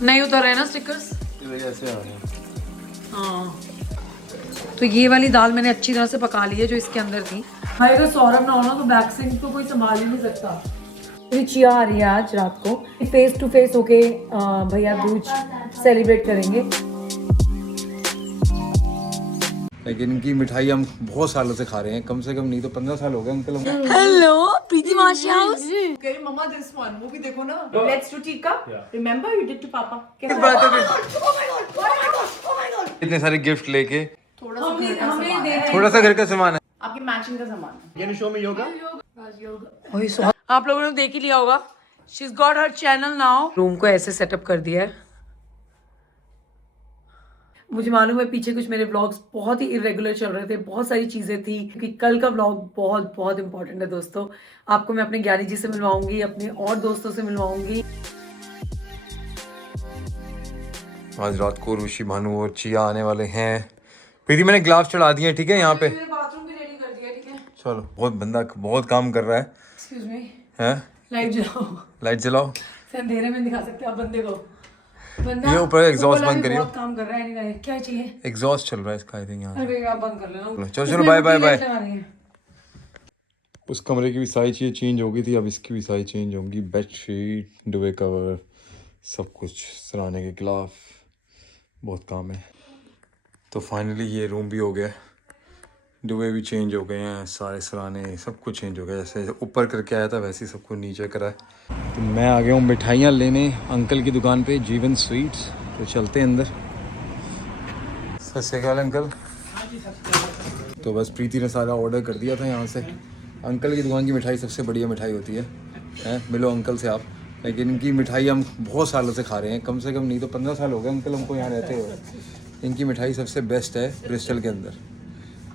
नहीं उतर रहे ना स्टिकर्स, ऐसे आ रहे हैं। हाँ तो ये वाली दाल मैंने अच्छी तरह से पका ली है जो इसके अंदर थी। भाई अगर सौरभ ना हो ना तो बैक सिंक तो कोई संभाल ही नहीं सकता। मेरी चिया आ रही है आज रात को, फेस टू फेस होके भैया दूज सेलिब्रेट करेंगे। लेकिन इनकी मिठाई हम बहुत सालों से खा रहे हैं, कम से कम नहीं तो 15 साल हो गए अंकल हमको। हेलो प्रीति माशी house. Okay, Mama, this one. Movie देखो ना. Let's do Tika. Remember you did to Papa. इस बात है इतने सारे गिफ्ट लेके थोड़ा सा घर का सामान है। आपकी मैचिंग का सामान है. Can you show me yoga? आप लोगों ने देख ही लिया होगा, she got her channel now. Room को ऐसे सेटअप कर दिया है। मुझे मालूम है पीछे कुछ मेरे व्लॉग्स बहुत ही इरेगुलर चल रहे थे, बहुत सारी चीजें थी क्योंकि कल का व्लॉग बहुत बहुत इंपॉर्टेंट है दोस्तों। आपको मैं अपने ज्ञानी जी से मिलवाऊंगी, अपने और दोस्तों से मिलवाऊंगी। आज रात को ऋषि, भानु और चिया आने वाले हैं। प्रीति मैंने ग्लास चढ़ा दिए, ठीक है यहाँ पे। बाथरूम भी रेडी कर दिया, ठीक है। चलो, बहुत बंदा बहुत काम कर रहा है। एक्सक्यूज मी, हैं? लाइट जलाओ। लाइट जलाओ। अंधेरे में दिखा सकते हो आप बंदे को। बंदा ये ऊपर एग्जॉस्ट बंद करियो। बहुत काम कर रहा है। anyway, क्या चाहिए? एग्जॉस्ट चल रहा है इसका, आई थिंक यहाँ। अरे आप बंद कर लेना। चलो चलो, बाय बाय बाय। लगानी है। उस कमरे की भी साइज ये चेंज हो गई थी, अब इसकी भी साइज चेंज होगी। बेडशीट, डुवे कवर, सब कुछ, सराहने के गिलाफ, बहुत काम है। तो फाइनली ये रूम भी हो गया, डुवे भी चेंज हो गए हैं, सारे सराहने सब कुछ चेंज हो गया। जैसे ऊपर करके आया था वैसे ही सब कुछ नीचे करा है। तो मैं आ गया हूँ मिठाइयाँ लेने अंकल की दुकान पे, जीवन स्वीट्स। तो चलते हैं अंदर। सत श्री अकाल अंकल। तो बस प्रीति ने सारा ऑर्डर कर दिया था यहाँ से। अंकल की दुकान की मिठाई सबसे बढ़िया मिठाई होती है, मिलो अंकल से आप। लेकिन इनकी मिठाई हम बहुत सालों से खा रहे हैं, कम से कम नहीं तो 15 साल हो गए अंकल हमको यहाँ रहते हुए। इनकी मिठाई सबसे बेस्ट है ब्रिस्टल के अंदर।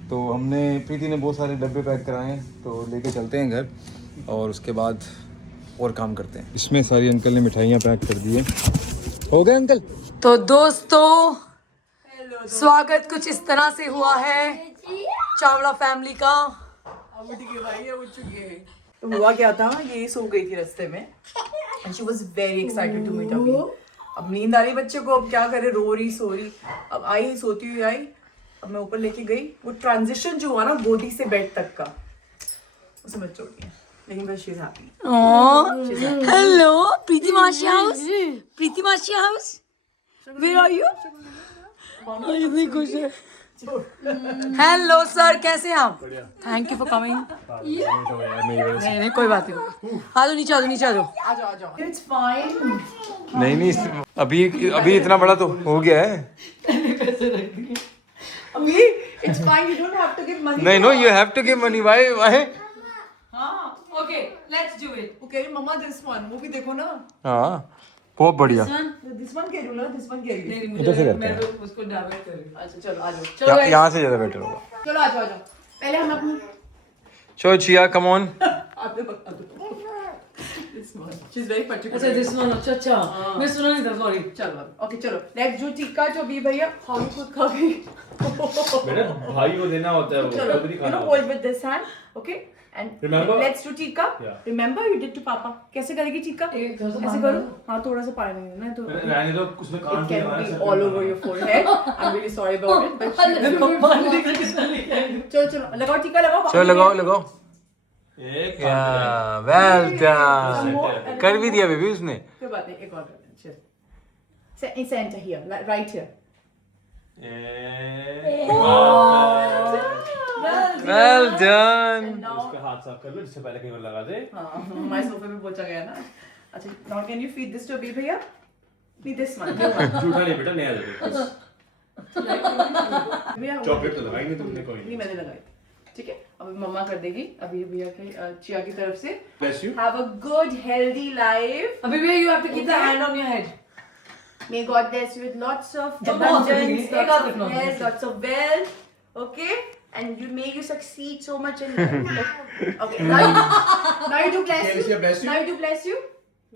तो हमने, प्रीति ने बहुत सारे डब्बे पैक कराए हैं, तो लेके चलते हैं घर और उसके बाद और काम करते हैं। इसमें सारी अंकल ने मिठाइयाँ पैक कर दी है। हो गए अंकल? तो दोस्तों स्वागत कुछ इस तरह से हुआ है चावला फैमिली का। तो हुआ क्या था, ये सो गई थी रास्ते में and she was very excited to meet अभी। अब नींद आ रही बच्चे को, अब क्या करे, रो रही सो रही। अब आई, सोती हुई आई, अब मैं ऊपर लेके गई। वो ट्रांजिशन जो हुआ ना गोदी से बेड तक का, उसे मैं छोड़ दिया, लेकिन बस शी इज हैप्पी। हेलो प्रीति माशी हाउस। प्रीति माशी हाउस, वेयर आर यू? इतनी खुश है। हेलो सर, कैसे हैं आप? Thank you for coming. नहीं कोई बात नहीं। आ जाओ नीचे, आ जाओ नीचे, आ जाओ। आ जाओ। It's fine. नहीं अभी इतना बड़ा तो हो गया है। अभी it's fine, you don't have to give money. नहीं, no you have to give money. Why? हाँ, okay let's do it. Okay mamma, this one. Movie देखो ना। हाँ बहुत बढ़िया। दिस वन कह रही हूँ ना, दिस वन कह रही हूँ। उधर से करते मैं हैं। तो उसको डाइवर्ट कर रही हूँ। अच्छा चलो आ जाओ। यहाँ से ज्यादा बेटर होगा। चलो आ जाओ। पहले हम अपनी चलो chia, come on. She's very particular. अच्छा दिस वन। अच्छा मैं सुना नहीं था, सॉरी। चलो ओके, चलो लेट्स डू टिक्का। जो भी भैया खाओ, खुद खा गई। मेरे भाई को देना होता है वो, चलो, खुद नहीं you खाना know, होता hold with this hand, okay? And Remember? let's do tikka. Yeah. Remember you did to Papa. कैसे करेगी टिक्का? ऐसे करो। हाँ, थोड़ा सा पानी नहीं तो है। रहने दो, उसमें it कान can लगाना be है, all over your forehead. I'm really sorry about it, but चलो लगाओ टिक्का, लगाओ। चलो लगाओ। एक वेल डन। कर भी दिया बेबी उसने। कोई बात नहीं, एक और करते हैं। चल center here, right here. Well done. And now उसका हाथ साफ कर लो, जिससे पहले कहीं और लगा दे। हाँ, हमारे सोफे पे पोछा गया ना। अच्छा, now can you feed this to अभी भैया? Feed this one. New one. झूठा नहीं बेटा, नया दे। भैया, चॉकलेट तो लगाई नहीं तुमने कोई। नहीं मैंने लगाई, ठीक है। अभी मम्मा कर देगी। अभी भैया के चिया की तरफ से Bless you. have a good healthy life. अभी भी you have to keep the hand on your head. May God bless you with lots of Don't abundance, worry. lots of health, lots of wealth, okay? And may you succeed so much in life. Okay, now you do bless Can you. you bless you? Now you do bless you.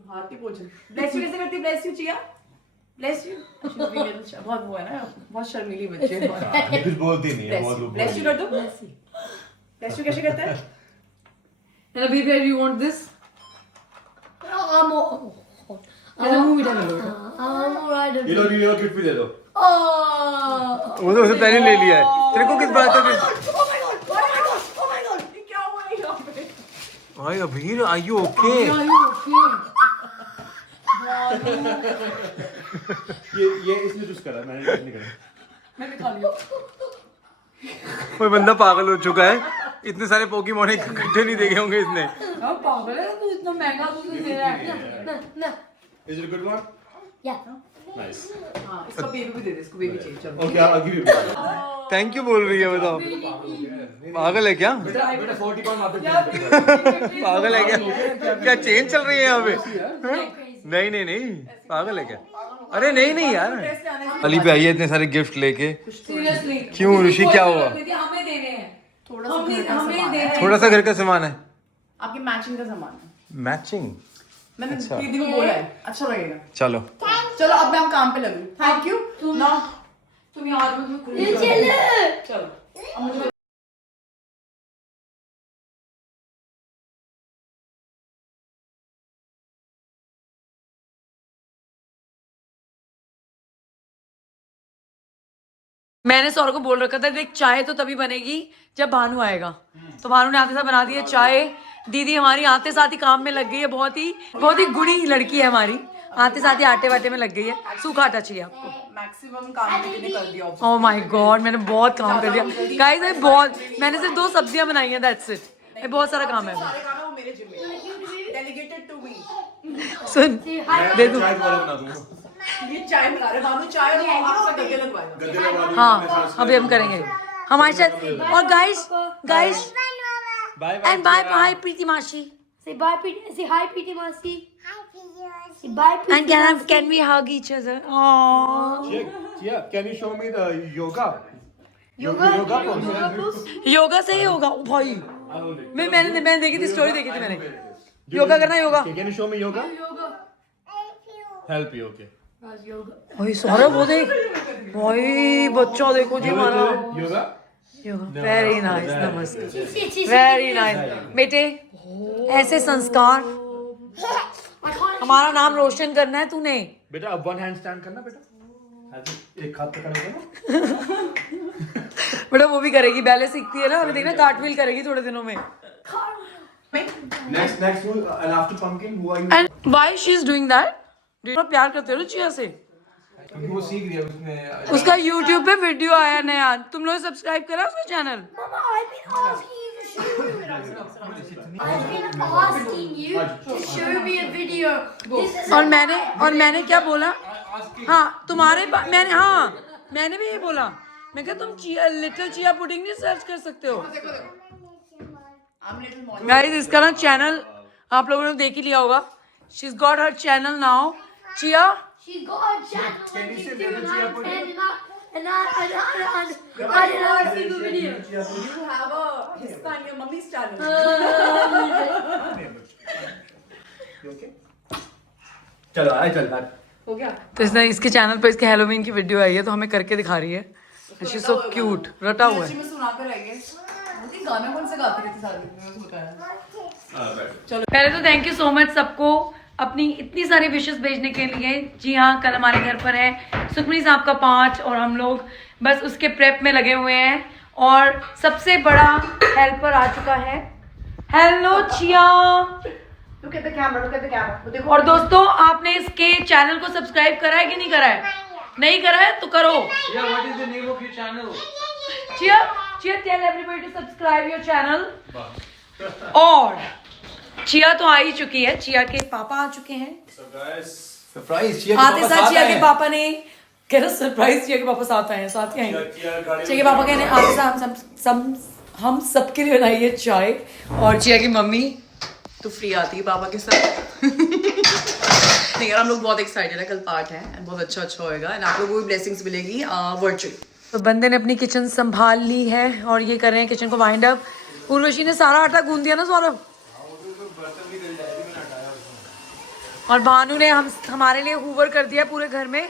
हाथ ही पोछ। Bless you कैसे करती? Bless you chia? Bless you. बहुत वो है ना, बहुत शर्मीली बच्चे हैं। कुछ बोलती नहीं है, बहुत लोग Bless you कर दो। Bless you कैसे करते हैं? And अभी भी you want this? कैसे मुंह मीठा करो? ये लो गिफ्ट भी दे दो। वो तो उसने पहले ले लिया है। तेरे को किस बात का गिफ्ट? क्या हुआ है यहाँ पे? भाई अभीर, आर यू ओके? ये इसने चूज करा, मैंने चूज नहीं करा। मैंने खा लिया। कोई बंदा पागल हो चुका है। इतने सारे पोकेमोन इकट्ठे नहीं देखे होंगे इसने। पागल है तू, इतना महंगा तू दे रहा है ना। Is it a good one? Yeah. Nice. हाँ, इसका बेबी भी दे दे, इसको बेबी चाहिए। चलो। Okay, I'll give you. Thank you बोल रही है, बताओ। पागल है क्या? बेटा 40 पाउंड वापस पागल है क्या? क्या चेन चल रही है यहाँ पे? नहीं नहीं नहीं, पागल है क्या? अरे नहीं नहीं यार, अली पे आई है इतने सारे गिफ्ट लेके। सीरियसली क्यों ऋषि, क्या हुआ? हमें देने हैं, थोड़ा सा हमें घर का हमें सामान। देने हैं। थोड़ा सा घर का सामान है। आपके मैचिंग का सामान है। मैचिंग? मैंने दीदी को बोला है, अच्छा लगेगा। चलो चलो अब मैं काम पे लगी। Thank you. ना तुम याद में खुद चलो अब मुझे मैंने सौरभ को बोल रखा था देख चाय तो तभी बनेगी जब भानु आएगा, तो भानु ने आते साथ बना दी है चाय। दीदी हमारी आते साथ ही काम में लग गई है, बहुत ही गुणी लड़की है हमारी, आते साथ ही आटे वाटे में लग गई है। सूखा आटा चाहिए आपको? मैक्सिमम काम दीदी ने कर दिया। ओह माय गॉड, मैंने बहुत काम कर दिया गाइस। मैंने सिर्फ 2 सब्जियां बनाई हैं, दैट्स इट। ये बहुत सारा काम है। सारे काम है वो मेरे जिम्मे, डेलीगेटेड टू मी। सुन दे दूं? चाय वाला बना दूंगा। ये चाय बना रहे भानु, चाय और आपका गद्दे लगवाएगा। गद्दे लगा दूंगा। हाँ अभी हम करेंगे हमारे साथ। और गाइस एंड बाय बाय प्रीति मासी। Say bye, Pete. Say hi, Pete Masi. Hi, Pete Masi. Say bye, Pete And can we hug each other? Aww. Chia, can you show me the yoga? Yoga pose. Yoga से ही होगा ओ भाई। मैंने देखी थी, story देखी थी मैंने। योगा करना, yoga. Okay, can you show me yoga? Help you, okay. भाई सौरभ वो देख भाई, बच्चा देखो जी हमारा। Yoga? वेरी नाइस, नमस्ते, वेरी नाइस बेटे। ऐसे संस्कार, हमारा नाम रोशन करना है तूने। बेटा अब वन हैंड स्टैंड करना बेटा, एक हाथ पकड़ के ना। बेटा वो भी करेगी, बैले सीखती है ना, अभी देखना कार्टव्हील करेगी थोड़े दिनों में। Next one, and after pumpkin, who are you? And why she is doing that? प्यार करते हो चिया से? वो सीख रही है उसने। उसका YouTube पे वीडियो आया नया, तुम लोग सब्सक्राइब करा उसका channel? Mama, I've been asking you to show me. I've been asking you to show me a video. This is और मैंने क्या बोला? हाँ मैंने भी ये बोला, मैं कहा तुम लिटिल चिया पुडिंग नहीं सर्च कर सकते हो? गाइस इसका ना चैनल आप लोगों ने देख ही लिया होगा। She is got her channel now. Chia She's got a channel on YouTube and I didn't have a single video. You have a Hispanic mummy's channel. चलो आए चल बात। हो गया? तो इसके चैनल पर इसके हैलोवीन की वीडियो आई है, तो हमें करके दिखा रही है। शी सो क्यूट, रटा हुआ है। में सुना कर रह गए। मुझे गाना कौन सा गाती रहती सारी में बताया। पहले तो थैंक यू सो मच सबको अपनी इतनी सारी विशेस भेजने के लिए। जी हाँ, कल हमारे घर पर है सुखमनी साहब का पाठ और हम लोग बस उसके प्रेप में लगे हुए हैं। और सबसे बड़ा हेल्पर आ चुका है। Hello chia. Look at the camera, look at the camera. देखो और दोस्तों आपने इसके चैनल को सब्सक्राइब करा है कि नहीं करा है? नहीं करा है तो करो। चिया tell everybody to subscribe your channel. और चिया तो आ ही चुकी है, चिया के पापा आ चुके हैं। सरप्राइज आते साथ चिया के पापा ने कह रहा सरप्राइज, चिया के पापा साथ आए हैं, साथ ही आएंगे। चिया के पापा कहने आते साथ हम सबके लिए बनाई है चाय। और चिया की मम्मी तो फ्री आती है पापा के साथ। नहीं यार हम लोग बहुत एक्साइटेड है, कल पार्ट है एंड बहुत अच्छा होएगा एंड आप लोगों को भी ब्लेसिंग्स मिलेगी वर्चुअली। तो बंदे ने अपनी किचन संभाल ली है और ये कर रहे हैं किचन को वाइंड अप। उर्वशी ने सारा आटा गूंद दिया ना सौरभ, और भानु ने हमारे लिए हूवर कर दिया पूरे घर में।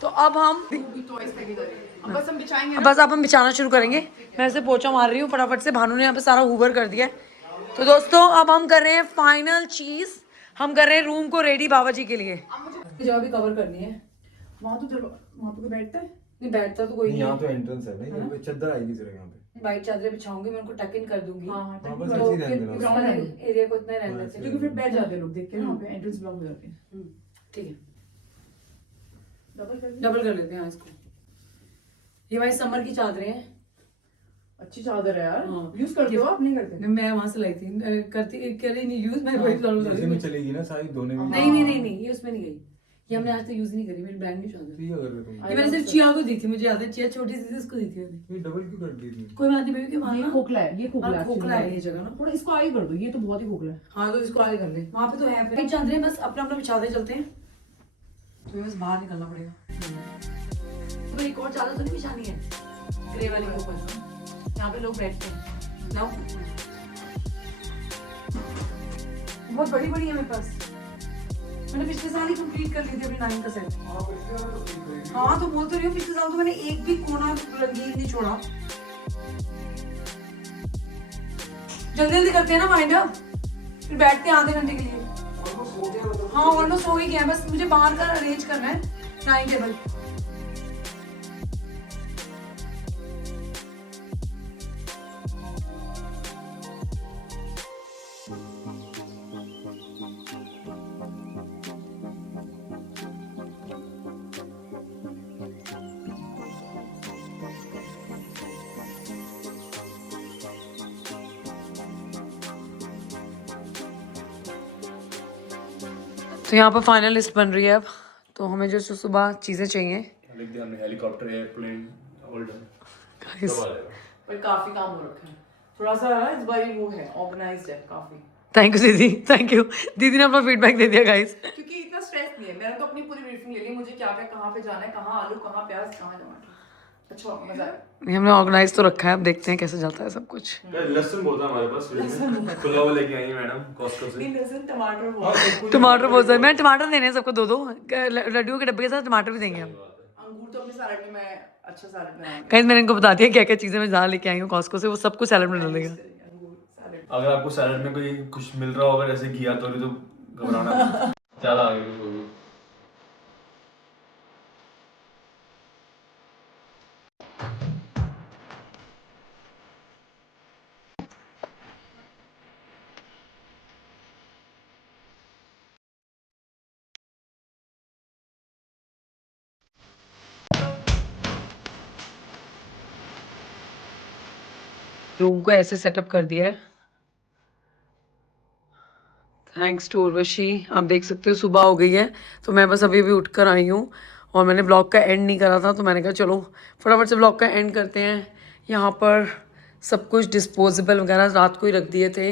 तो अब हम बस अब हम बिछाना शुरू करेंगे। मैं ऐसे पोछा मार रही हूँ फटाफट से, भानु ने यहाँ पे सारा हूवर कर दिया है। तो दोस्तों अब हम कर रहे हैं फाइनल चीज, हम कर रहे हैं रूम को रेडी बाबा जी के लिए। जगह भी कवर करनी है, वहाँ तो चलो, वहाँ पे कोई बैठता है? नहीं बैठता तो कोई नहीं। यहाँ तो एंट्रेंस है ना, ये चद्दर आएगी सिर्फ यहाँ पे। वाइट चादरें बिछाऊंगी, मैं उनको टक इन कर दूंगी। हाँ वहाँ पर तो ऐसे ही रहने देना। फिर एरिया को इतना रहने देते हैं। क्योंकि फिर बैठ जाते हैं लोग, देख के ना वहाँ पे एंट्रेंस ब्लॉक हो जाते हैं। ठीक है, डबल कर डबल कर लेते हैं इसको। ये भाई समर की चादरें हैं। अच्छी चादर है यार। हाँ। यूज करते हो आप? नहीं करते? मैं वहां से लाई थी, करती करी नहीं यूज, मैं वही डालूंगी। जैसे में चलेगी ना सारी दोनों में। नहीं, ये उसमें नहीं गई। ये हमने आज तक यूज नहीं करी, मेरी ब्रांड न्यू चादर। ठीक है कर रहे तुम। ये मैंने सिर्फ चिया को दी थी, मुझे याद है चिया छोटी सी थी, उसको दी थी मैंने। ये डबल क्यों कर दी तुमने? कोई बात नहीं बेबी, के वहां ये ना खोखला है, ये खोखला है। खोखला है ये जगह ना। थोड़ा इसको आगे कर दो, ये तो बहुत ही खोखला है। हाँ तो इसको आगे कर ले, वहां पे तो है फिर चादरें, बस अपना अपना बिछाते चलते हैं। तुम्हें बस बाहर निकलना पड़ेगा। तो एक और चादर तो नहीं बिछानी है ग्रे वाली के ऊपर, यहाँ पे लोग बैठते हैं ना। बहुत बड़ी बड़ी है मेरे पास, मैंने पिछले साल ही कंप्लीट कर ली थी अपनी 9 का सेट। हाँ तो बोल तो रही हूँ, पिछले साल तो मैंने एक भी कोना रंगीन नहीं छोड़ा। जल्दी जल्दी करते हैं ना वाइंड अप, फिर बैठते हैं आधे घंटे के लिए। हाँ ऑलमोस्ट हो ही गया है, बस मुझे बाहर का अरेंज करना है डाइनिंग टेबल। तो यहाँ पर फाइनल लिस्ट बन रही है अब, तो हमें जो सुबह चीज़ें चाहिए। लिख दिया हमने, helicopter, airplane, all done. Guys, पर काफी काम हो रखा है, थोड़ा सा इस बार वो है, ऑर्गेनाइज्ड है काफी। थैंक यू दीदी, थैंक यू दीदी ने अपना फीडबैक दे दिया गाइस। क्योंकि इतना स्ट्रेस नहीं है, मैंने तो अपनी पूरी ब्रीफिंग ले ली, मुझे क्या क्या कहाँ पे जाना है, कहाँ आलू, कहाँ प्याज, कहाँ टमाटर। अच्छा मजा आया। हमने ऑर्गेनाइज तो रखा है, अब देखते हैं कैसे चलता है सब कुछ। लहसुन बहुत है हमारे पास फ्रिज में, खुला हुआ लेके आई है मैडम कॉस्को से। नहीं लहसुन टमाटर बहुत। टमाटर बहुत सारे, मैं टमाटर देने हैं सबको दो दो, लड्डू के डब्बे के साथ टमाटर भी देंगे हम। अंगूर तो अपने सैलेड में मैं अच्छा सैलेड बनाऊंगी। गाइस मैंने इनको बता दिया क्या क्या चीज़ें मैं जहाँ लेके आई हूँ कॉस्को से, वो सब कुछ सैलेड में डाल देगा। अगर आपको सैलेड में कोई कुछ मिल रहा होगा जैसे घिया तोरी, तो घबराना ज्यादा आगे। रूम को ऐसे सेटअप कर दिया है, थैंक्स टू उर्वशी। आप देख सकते हो सुबह हो गई है, तो मैं बस अभी उठ कर आई हूँ और मैंने ब्लॉग का एंड नहीं करा था, तो मैंने कहा चलो फटाफट से ब्लॉग का एंड करते हैं। यहाँ पर सब कुछ डिस्पोजेबल वगैरह रात को ही रख दिए थे,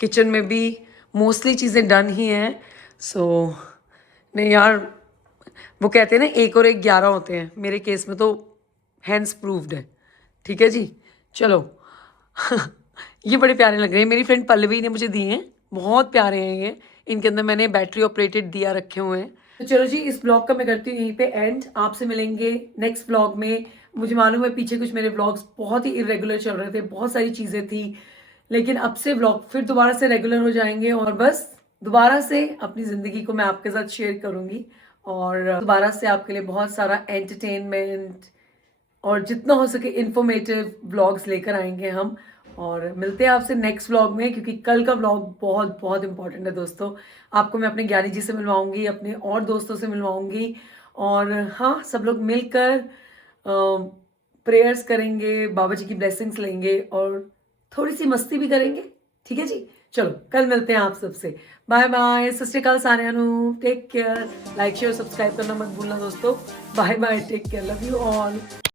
किचन में भी मोस्टली चीज़ें डन ही हैं। सो नहीं यार, वो कहते हैं ना 1 और 1 11 होते हैं, मेरे केस में तो हैंड्स प्रूव्ड है। ठीक है जी, चलो ये बड़े प्यारे लग रहे हैं, मेरी फ्रेंड पल्लवी ने मुझे दिए हैं, बहुत प्यारे हैं ये। इनके अंदर मैंने बैटरी ऑपरेटेड दिया रखे हुए हैं। तो चलो जी, इस ब्लॉग का मैं करती हूँ यहीं पे एंड। आपसे मिलेंगे नेक्स्ट ब्लॉग में। मुझे मालूम है पीछे कुछ मेरे ब्लॉग्स बहुत ही इरेगुलर चल रहे थे, बहुत सारी चीज़ें थी, लेकिन अब से ब्लॉग फिर दोबारा से रेगुलर हो जाएंगे और बस दोबारा से अपनी ज़िंदगी को मैं आपके साथ शेयर करूँगी और दोबारा से आपके लिए बहुत सारा एंटरटेनमेंट और जितना हो सके इन्फॉर्मेटिव ब्लॉग्स लेकर आएंगे हम। और मिलते हैं आपसे नेक्स्ट व्लॉग में, क्योंकि कल का व्लॉग बहुत बहुत इंपॉर्टेंट है दोस्तों। आपको मैं अपने ज्ञानी जी से मिलवाऊंगी, अपने और दोस्तों से मिलवाऊंगी, और हाँ सब लोग मिलकर प्रेयर्स करेंगे, बाबा जी की ब्लेसिंग्स लेंगे और थोड़ी सी मस्ती भी करेंगे। ठीक है जी, चलो कल मिलते हैं आप सबसे। बाय बाय, सत श्री अकाल सारिਆਂ ਨੂੰ, take care, like share subscribe करना मत भूलना दोस्तों। Bye bye, take care, love you all.